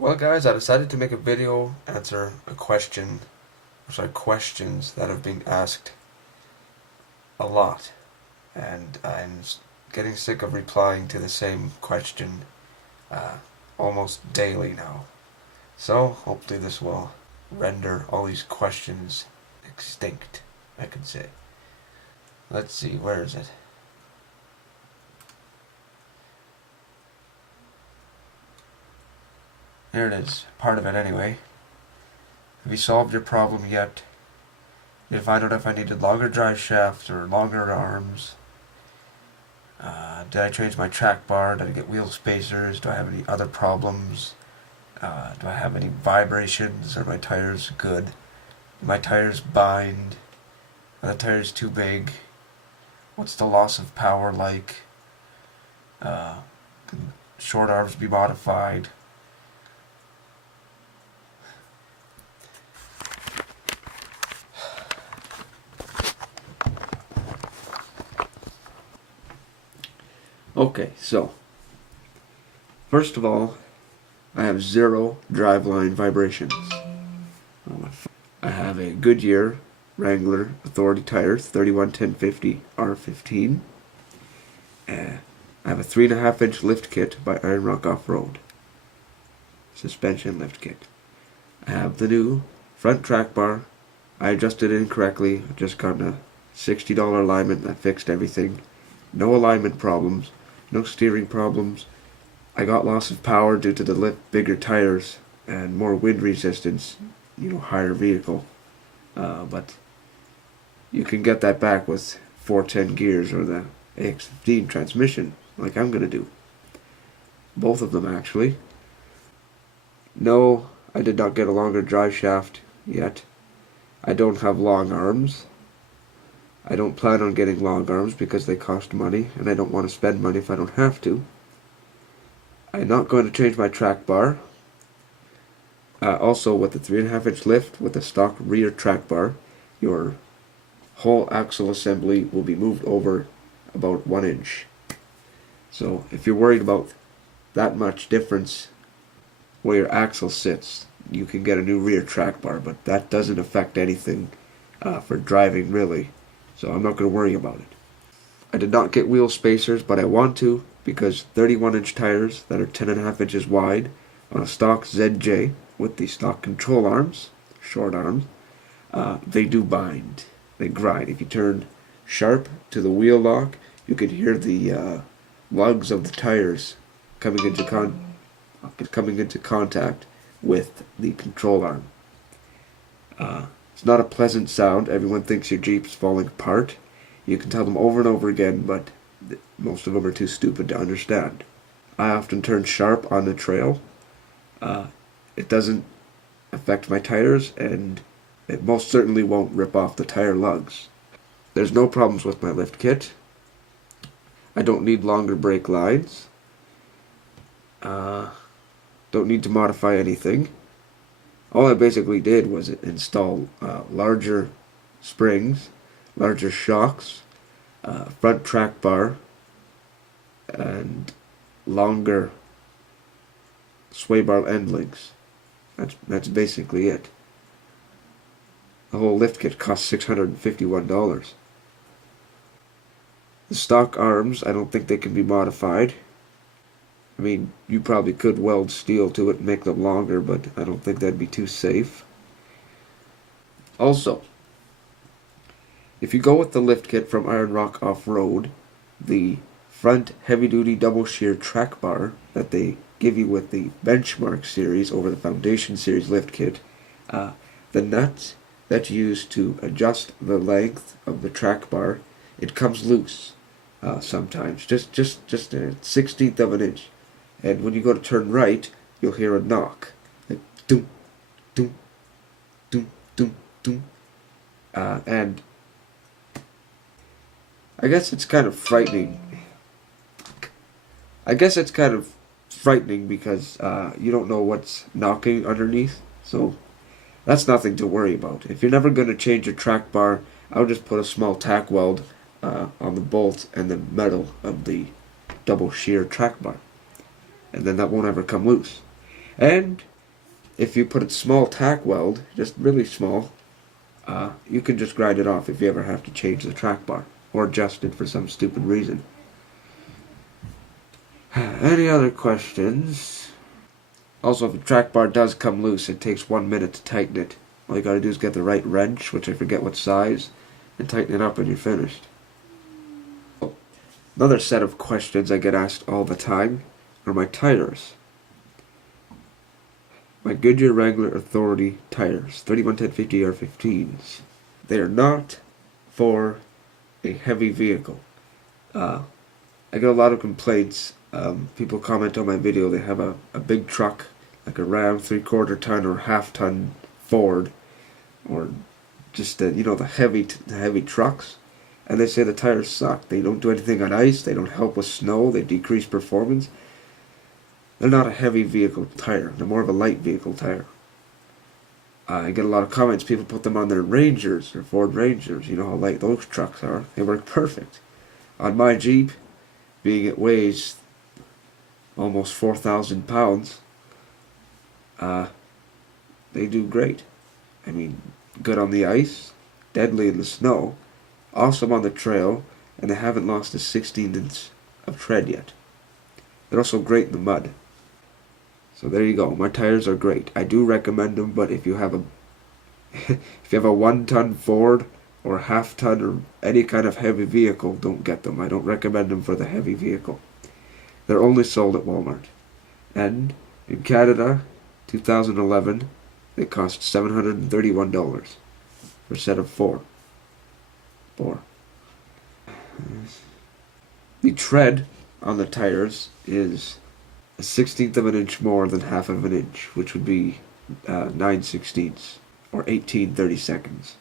Well, guys, I decided to make a video answer questions that have been asked a lot, and I'm getting sick of replying to the same question uh, almost daily now. So hopefully this will render all these questions extinct, I could say. Let's see, where is it? Here it is, part of it anyway. Have you solved your problem yet? Did I find out if I needed longer drive shafts or longer arms? Did I change my track bar? Did I get wheel spacers? Do I have any other problems? Do I have any vibrations? Are my tires good? Do my tires bind? Are the tires too big? What's the loss of power like? Can short arms be modified? Okay, so first of all, I have 0 driveline vibrations. I have a Goodyear Wrangler Authority tires, 311050 R15. I have a 3.5-inch lift kit by Iron Rock Off-Road. Suspension lift kit. I have the new front track bar. I adjusted it incorrectly. I just got a $60 alignment that fixed everything. No alignment problems. No steering problems. I got loss of power due to the bigger tires and more wind resistance, higher vehicle. But you can get that back with 410 gears or the AX15 transmission, like I'm going to do. Both of them, actually. No, I did not get a longer drive shaft yet. I don't have long arms. I don't plan on getting long arms because they cost money, and I don't want to spend money if I don't have to. I'm not going to change my track bar. Also, with the 3.5-inch lift with the stock rear track bar, your whole axle assembly will be moved over about 1 inch. So if you're worried about that much difference where your axle sits, you can get a new rear track bar, but that doesn't affect anything for driving, really. So I'm not going to worry about it. I did not get wheel spacers, but I want to, because 31-inch tires that are 10.5 inches wide on a stock ZJ with the stock control arms, short arms, they do bind. They grind. If you turn sharp to the wheel lock, you can hear the lugs of the tires coming into contact with the control arm. It's not a pleasant sound. Everyone thinks your Jeep's falling apart. You can tell them over and over again, but most of them are too stupid to understand. I often turn sharp on the trail. It doesn't affect my tires, and it most certainly won't rip off the tire lugs. There's no problems with my lift kit. I don't need longer brake lines. Don't need to modify anything. All I basically did was install larger springs, larger shocks, front track bar, and longer sway bar end links. That's basically it. The whole lift kit cost $651. The stock arms, I don't think they can be modified. I mean, you probably could weld steel to it and make them longer, but I don't think that'd be too safe. Also, if you go with the lift kit from Iron Rock Off-Road, the front heavy-duty double shear track bar that they give you with the Benchmark series over the Foundation series lift kit, the nut that's used to adjust the length of the track bar, it comes loose sometimes, just a 1/16 of an inch. And when you go to turn right, you'll hear a knock. Like, doom, doom, doom, doom, doom. And I guess it's kind of frightening. Because you don't know what's knocking underneath. So that's nothing to worry about. If you're never going to change your track bar, I'll just put a small tack weld on the bolt and the metal of the double shear track bar. And then that won't ever come loose. And if you put a small tack weld, just really small, you can just grind it off if you ever have to change the track bar or adjust it for some stupid reason. Any other questions? Also, if the track bar does come loose, it takes 1 minute to tighten it. All you gotta do is get the right wrench, which I forget what size, and tighten it up and you're finished. Another set of questions I get asked all the time are my tires. My Goodyear Wrangler Authority tires, 31-10-50 R15s. They are not for a heavy vehicle. I get a lot of complaints. People comment on my video, they have a big truck, like a Ram 3/4 ton or half-ton Ford, or just the heavy trucks, and they say the tires suck. They don't do anything on ice, they don't help with snow, they decrease performance. They're not a heavy vehicle tire, they're more of a light vehicle tire. I get a lot of comments, people put them on their Rangers or Ford Rangers. You know how light those trucks are. They work perfect. On my Jeep, being it weighs almost 4,000 pounds, they do great. I mean, good on the ice, deadly in the snow, awesome on the trail, and they haven't lost a 16 inch of tread yet. They're also great in the mud. So there you go. My tires are great. I do recommend them, but if you have a 1-ton Ford or half-ton or any kind of heavy vehicle, don't get them. I don't recommend them for the heavy vehicle. They're only sold at Walmart. And in Canada, 2011, they cost $731 for a set of four. The tread on the tires is a 1/16 of an inch more than half of an inch, which would be 9/16 or 18/32.